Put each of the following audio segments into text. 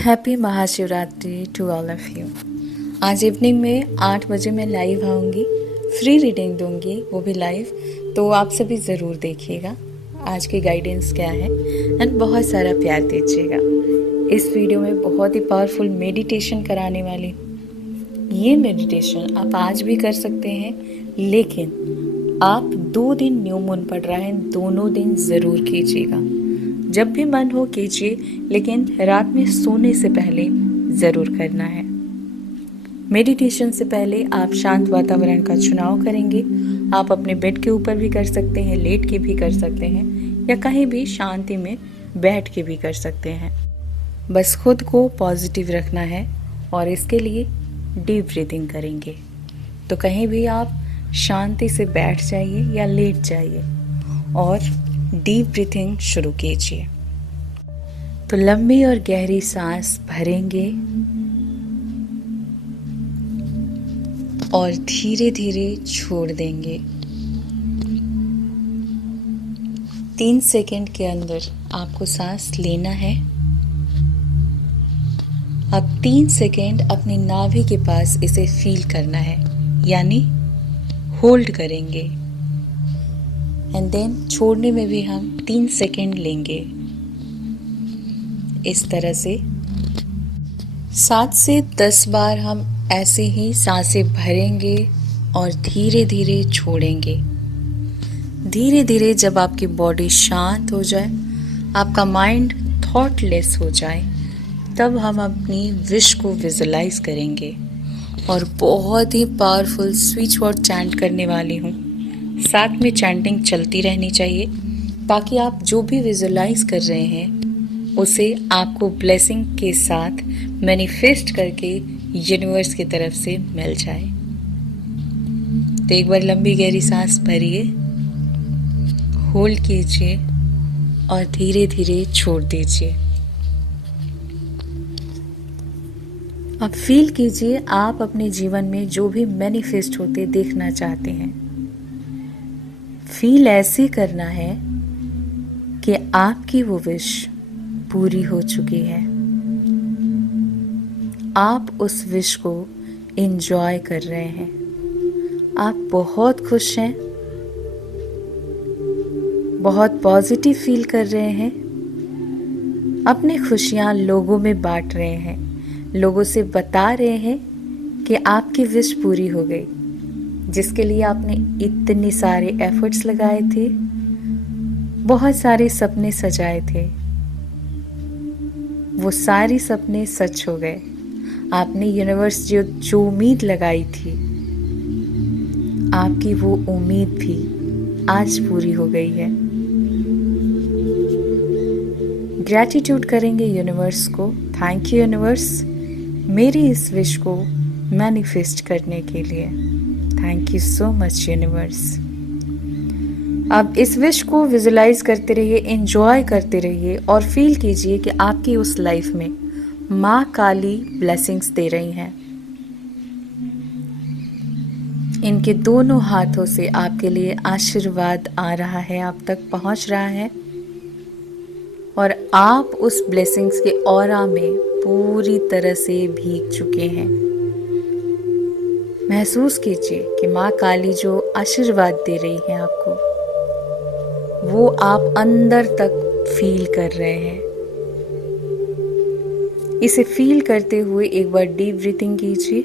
हैप्पी Mahashivratri to all of you. आज evening में 8 बजे मैं लाइव आऊँगी, फ्री रीडिंग दूंगी, वो भी लाइव। तो आप सभी ज़रूर देखिएगा आज की गाइडेंस क्या है एंड बहुत सारा प्यार दीजिएगा। इस वीडियो में बहुत ही पावरफुल मेडिटेशन कराने वाली। ये मेडिटेशन आप आज भी कर सकते हैं, लेकिन आप 2 दिन न्यू मून पड़ रहा है, दोनों दिन ज़रूर कीजिएगा। जब भी मन हो कीजिए, लेकिन रात में सोने से पहले ज़रूर करना है। मेडिटेशन से पहले आप शांत वातावरण का चुनाव करेंगे। आप अपने बेड के ऊपर भी कर सकते हैं, लेट के भी कर सकते हैं, या कहीं भी शांति में बैठ के भी कर सकते हैं। बस खुद को पॉजिटिव रखना है और इसके लिए डीप ब्रीथिंग करेंगे। तो कहीं भी आप शांति से बैठ जाइए या लेट जाइए और डीप ब्रीथिंग शुरू कीजिए। तो लंबी और गहरी सांस भरेंगे और धीरे धीरे छोड़ देंगे। 3 सेकंड के अंदर आपको सांस लेना है। अब 3 सेकंड अपनी नाभि के पास इसे फील करना है, यानी होल्ड करेंगे एंड देन छोड़ने में भी हम 3 सेकंड लेंगे। इस तरह से 7 से 10 बार हम ऐसे ही सांसें भरेंगे और धीरे धीरे छोड़ेंगे। धीरे धीरे जब आपकी बॉडी शांत हो जाए, आपका माइंड थॉटलेस हो जाए, तब हम अपनी विश को विजुलाइज करेंगे। और बहुत ही पावरफुल स्विच वर्ड चैंट करने वाली हूँ। साथ में चैंटिंग चलती रहनी चाहिए ताकि आप जो भी विजुलाइज कर रहे हैं उसे आपको ब्लेसिंग के साथ मैनिफेस्ट करके यूनिवर्स की तरफ से मिल जाए। तो एक बार लंबी गहरी सांस भरिए, होल्ड कीजिए और धीरे धीरे छोड़ दीजिए। अब फील कीजिए आप अपने जीवन में जो भी मैनिफेस्ट होते देखना चाहते हैं। फील ऐसे करना है कि आपकी वो विश पूरी हो चुकी है। आप उस विश को एंजॉय कर रहे हैं। आप बहुत खुश हैं, बहुत पॉजिटिव फील कर रहे हैं। अपनी खुशियां लोगों में बांट रहे हैं, लोगों से बता रहे हैं कि आपकी विश पूरी हो गई, जिसके लिए आपने इतने सारे एफर्ट्स लगाए थे, बहुत सारे सपने सजाए थे, वो सारे सपने सच हो गए। आपने यूनिवर्स जो उम्मीद लगाई थी, आपकी वो उम्मीद भी आज पूरी हो गई है। ग्रैटिट्यूड करेंगे यूनिवर्स को। थैंक यू यूनिवर्स, मेरी इस विश को मैनिफेस्ट करने के लिए। Thank you so much universe. अब इस विश को विजुलाइज करते रहिए, एंजॉय करते रहिए और फील कीजिए कि आपकी उस लाइफ में माँ काली ब्लेसिंग्स दे रही हैं। इनके दोनों हाथों से आपके लिए आशीर्वाद आ रहा है, आप तक पहुंच रहा है और आप उस ब्लेसिंग्स के ऑरा में पूरी तरह से भीग चुके हैं। महसूस कीजिए कि माँ काली जो आशीर्वाद दे रही है आपको, वो आप अंदर तक फील कर रहे हैं। इसे फील करते हुए एक बार डीप ब्रीथिंग कीजिए।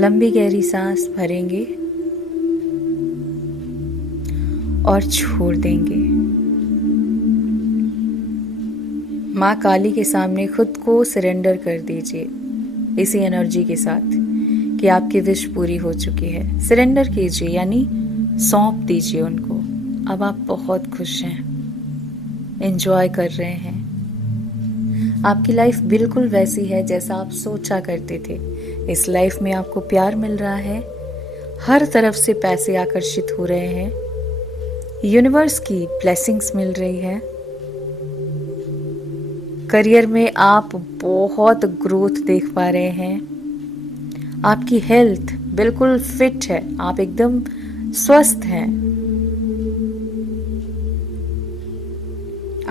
लंबी गहरी सांस भरेंगे और छोड़ देंगे। माँ काली के सामने खुद को सरेंडर कर दीजिए इसी एनर्जी के साथ कि आपकी विश पूरी हो चुकी है। सरेंडर कीजिए, यानी सौंप दीजिए उनको। अब आप बहुत खुश हैं, एंजॉय कर रहे हैं। आपकी लाइफ बिल्कुल वैसी है जैसा आप सोचा करते थे। इस लाइफ में आपको प्यार मिल रहा है, हर तरफ से पैसे आकर्षित हो रहे हैं, यूनिवर्स की ब्लेसिंग्स मिल रही है। करियर में आप बहुत ग्रोथ देख पा रहे हैं। आपकी हेल्थ बिल्कुल फिट है, आप एकदम स्वस्थ हैं।